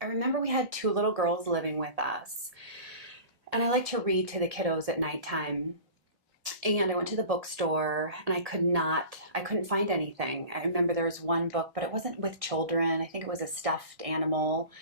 I remember we had two little girls living with us, and I like to read to the kiddos at nighttime. And I went to the bookstore and I couldn't find anything. I remember there was one book, but it wasn't with children. I think it was a stuffed animal.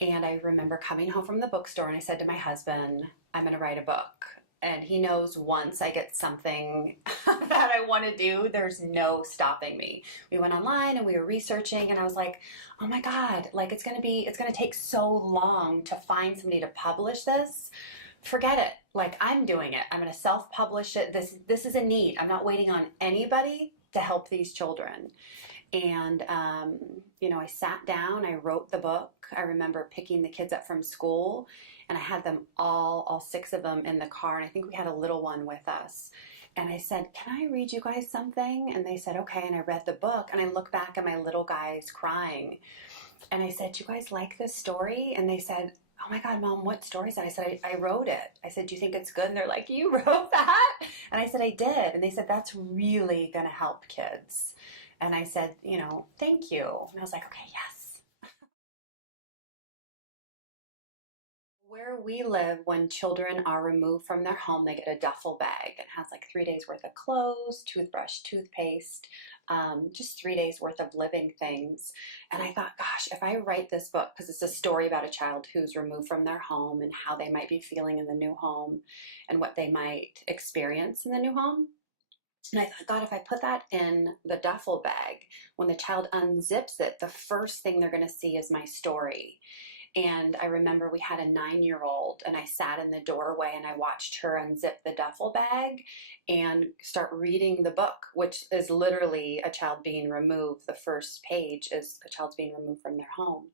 And I remember coming home from the bookstore and I said to my husband, I'm going to write a book. And he knows once I get something that I want to do, there's no stopping me. We went online and we were researching, and I was like, oh my God, like it's going to take so long to find somebody to publish this. Forget it. Like, I'm doing it. I'm going to self-publish it. This is a need. I'm not waiting on anybody to help these children. And, I sat down, I wrote the book. I remember picking the kids up from school, and I had them all six of them in the car. And I think we had a little one with us. And I said, can I read you guys something? And they said, okay. And I read the book, and I look back at my little guys crying. And I said, do you guys like this story? And they said, oh my God, Mom, what story is that? I said, I wrote it. I said, do you think it's good? And they're like, you wrote that? And I said, I did. And they said, that's really going to help kids. And I said, thank you. And I was like, okay, yes. Where we live, when children are removed from their home, they get a duffel bag. It has like 3 days worth of clothes, toothbrush, toothpaste, just 3 days worth of living things. And I thought, gosh, if I write this book, because it's a story about a child who's removed from their home and how they might be feeling in the new home and what they might experience in the new home. And I thought, God, if I put that in the duffel bag, when the child unzips it, the first thing they're going to see is my story. And I remember we had a 9-year-old, and I sat in the doorway and I watched her unzip the duffel bag and start reading the book, which is literally a child being removed. The first page is a child's being removed from their home.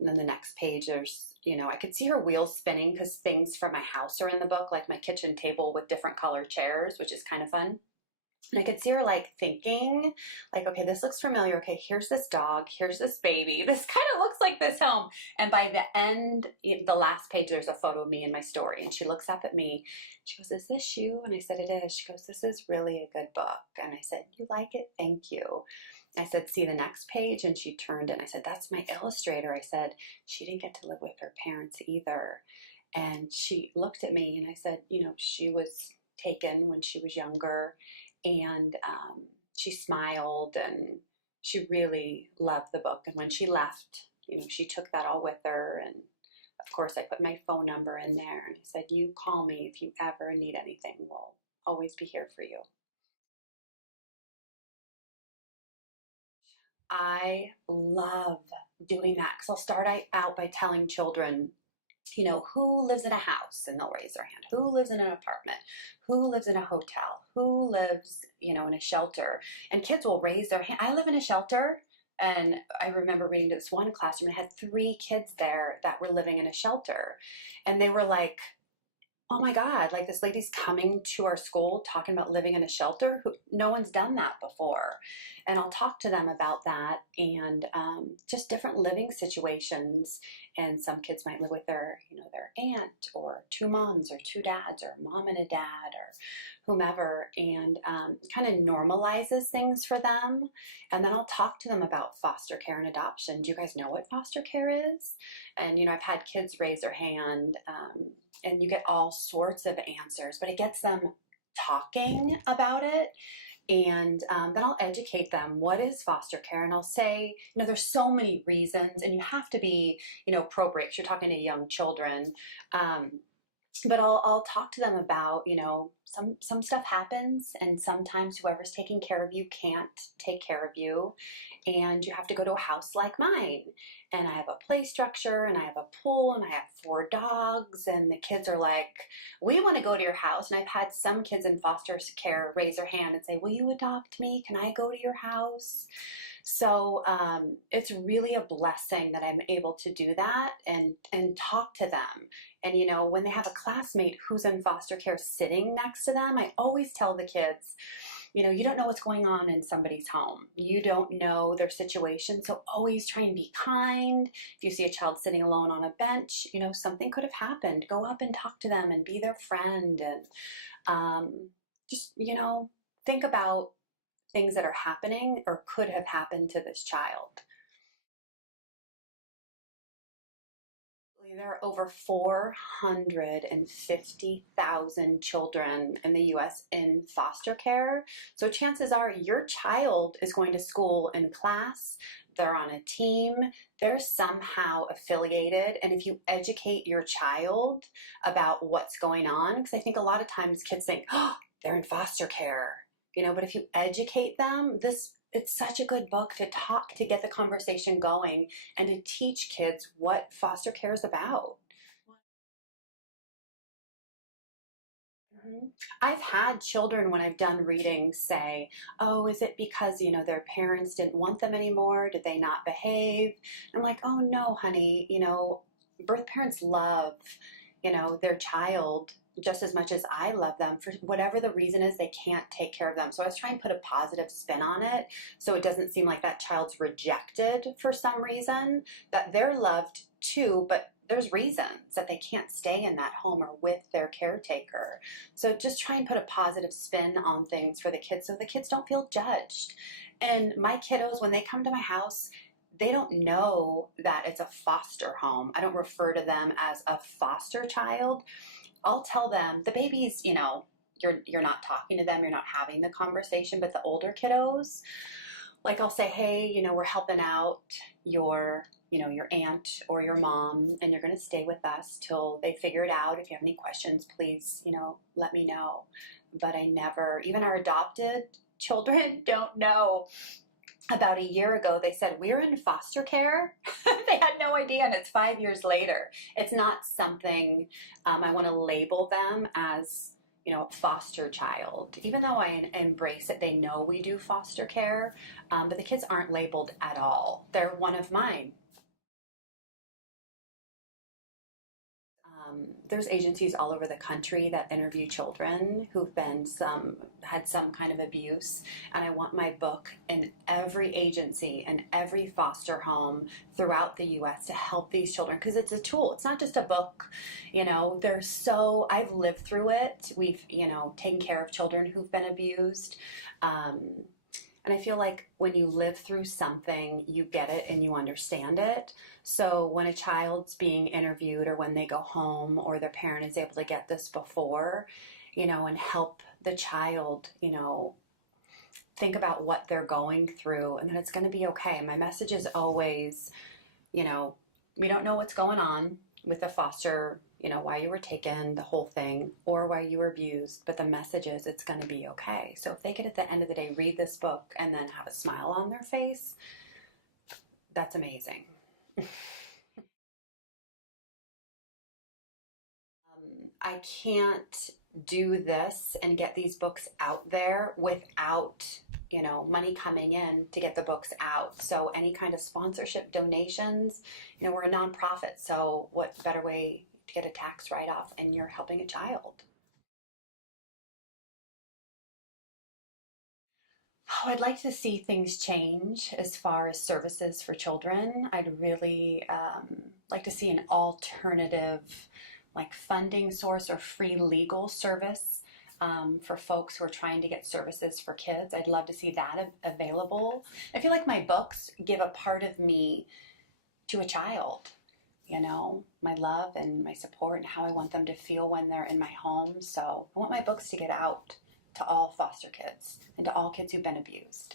And then the next page, I could see her wheels spinning because things from my house are in the book, like my kitchen table with different color chairs, which is kind of fun. And I could see her like thinking, like, okay, this looks familiar. Okay, here's this dog. Here's this baby. This kind of looks like this home. And by the end, the last page, there's a photo of me in my story. And she looks up at me. She goes, is this you? And I said, it is. She goes, this is really a good book. And I said, you like it? Thank you. I said, see the next page? And she turned and I said, that's my illustrator. I said, she didn't get to live with her parents either. And she looked at me and I said, she was taken when she was younger, and she smiled and she really loved the book. And when she left, she took that all with her. And of course, I put my phone number in there and I said, you call me if you ever need anything. We'll always be here for you. I love doing that because I'll start out by telling children, who lives in a house, and they'll raise their hand. Who lives in an apartment? Who lives in a hotel? Who lives, in a shelter? And kids will raise their hand. I live in a shelter. And I remember reading to this one classroom, and had 3 kids there that were living in a shelter. And they were like, oh my God, like this lady's coming to our school talking about living in a shelter. No one's done that before. And I'll talk to them about that, and just different living situations. And some kids might live with their aunt or 2 moms or 2 dads or a mom and a dad or whomever, and kind of normalizes things for them. And then I'll talk to them about foster care and adoption. Do you guys know what foster care is? And, I've had kids raise their hand, and you get all sorts of answers, but it gets them talking about it. And then I'll educate them. What is foster care? And I'll say, there's so many reasons, and you have to be, appropriate 'cause you're talking to young children. But I'll talk to them about, some stuff happens, and sometimes whoever's taking care of you can't take care of you, and you have to go to a house like mine. And I have a play structure, and I have a pool, and I have 4 dogs, and the kids are like, we want to go to your house. And I've had some kids in foster care raise their hand and say, will you adopt me? Can I go to your house? So it's really a blessing that I'm able to do that and talk to them. And when they have a classmate who's in foster care sitting next to them, I always tell the kids, you don't know what's going on in somebody's home. You don't know their situation. So always try and be kind. If you see a child sitting alone on a bench, something could have happened. Go up and talk to them and be their friend. And just, think about things that are happening or could have happened to this child. There are over 450,000 children in the US in foster care. So chances are your child is going to school in class, they're on a team, they're somehow affiliated. And if you educate your child about what's going on, because I think a lot of times kids think, oh, they're in foster care, but if you educate them, it's such a good book to talk, to get the conversation going and to teach kids what foster care is about. Mhm. I've had children when I've done readings say, oh, is it because, their parents didn't want them anymore? Did they not behave? I'm like, oh, no, honey, birth parents love, their child just as much as I love them. For whatever the reason is, they can't take care of them. So I was trying to put a positive spin on it so it doesn't seem like that child's rejected for some reason, that they're loved too, but there's reasons that they can't stay in that home or with their caretaker. So just try and put a positive spin on things for the kids so the kids don't feel judged. And my kiddos, when they come to my house, they don't know that it's a foster home. I don't refer to them as a foster child. I'll tell them the babies, you're not talking to them, you're not having the conversation, but the older kiddos, like I'll say, hey, we're helping out your aunt or your mom, and you're going to stay with us till they figure it out. If you have any questions, please, let me know. But I never, even our adopted children don't know. About a year ago, they said, we're in foster care. They had no idea, and it's 5 years later. It's not something I want to label them as, foster child. Even though I embrace it, they know we do foster care, but the kids aren't labeled at all. They're one of mine. There's agencies all over the country that interview children who've had some kind of abuse, and I want my book in every agency and every foster home throughout the US to help these children, because it's a tool. It's not just a book. I've lived through it. We've taken care of children who've been abused. And I feel like when you live through something, you get it and you understand it. So when a child's being interviewed or when they go home or their parent is able to get this before, and help the child, think about what they're going through and that it's going to be okay. My message is always, we don't know what's going on with the foster, why you were taken, the whole thing, or why you were abused, but the message is it's going to be okay. So if they could, at the end of the day, read this book and then have a smile on their face, that's amazing. I can't do this and get these books out there without money coming in to get the books out. So any kind of sponsorship, donations, we're a nonprofit, so what better way to get a tax write-off, and you're helping a child. Oh, I'd like to see things change as far as services for children. I'd really like to see an alternative, like funding source or free legal service for folks who are trying to get services for kids. I'd love to see that available. I feel like my books give a part of me to a child, my love and my support and how I want them to feel when they're in my home. So I want my books to get out to all foster kids and to all kids who've been abused.